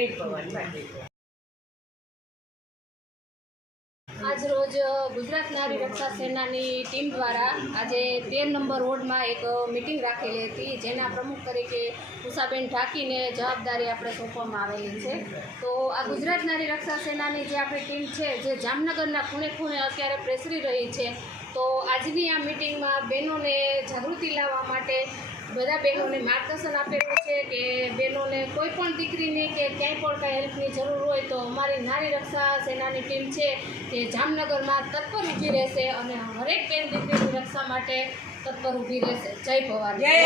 જય ભવાની. આજ રોજ ગુજરાત નારી રક્ષા સેનાની ટીમ દ્વારા આજે 13 નંબર વોર્ડમાં એક મિટિંગ રાખેલી હતી, જેના પ્રમુખ તરીકે ઉષાબેન ઢાકીને જવાબદારી આપણે સોંપવામાં આવેલી છે. તો આ ગુજરાત નારી રક્ષા સેનાની જે આપણી ટીમ છે, જે જામનગરના ખૂણે ખૂણે અત્યારે પ્રસરી રહી છે, તો આજની આ મિટિંગમાં બહેનોને જાગૃતિ લાવવા માટે બધા બહેનોને માર્ગદર્શન આપેલું છે કે બહેનોને કોઈ પણ દીકરીને કે ક્યાંય પણ કાંઈ હેલ્પની જરૂર હોય તો અમારી નારી રક્ષા સેનાની ટીમ છે તે જામનગરમાં તત્પર ઊભી રહેશે અને હરેક બેન દીકરીની રક્ષા માટે તત્પર ઊભી રહેશે. જય ભવાની.